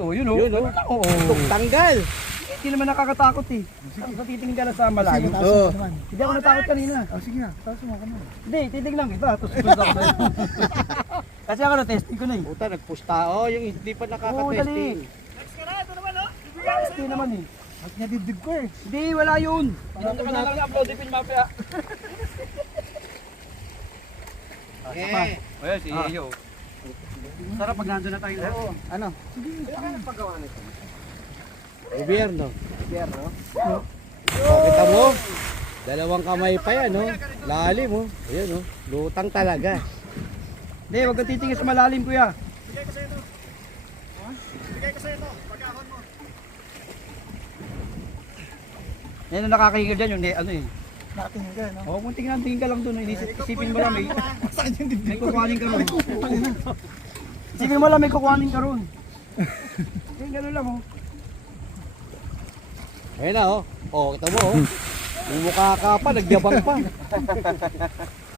oh. Yun oh. Yun, oh. Oo. Tanggal. Hindi naman nakakatakot eh. Sa titingin ka na sa malayo. Oo. Hindi ako natakot kanina. Sige na, taas mo ka na. Hindi, titignan kita. Tapos susunod ako sa'yo. Kasi ako na-testing ko na eh. Puta, nagpusta. Oh, yung hindi pa Oo, nakaka-testing. Hindi naman eh. At niya dibdib ko eh. Hindi, wala yun. Dito ka na lang upload yung mapya. Eh. Ayan, si Iyo. Sarap pag nandun na tayo. Oo. Ano? Gobyerno. Pierro. Kita mo? Dalawang kamay pa yan, oh. Lalim, oh. Ayan, oh. Lutang talaga. Hindi, huwag kang titingin sa malalim, kuya. Yan ang nakakahigil dyan, yung ano eh. Nakatingin ka, no? Oo, kung tingin ka lang doon, isipin mo lang may kukuhanin ka ron. Isipin mo lang may kukuhanin ka ron. Kaya gano'n lang oh. Ayun na, oh. Oh, kita mo, oh. Yung mukha ka pa, nagyabang pa.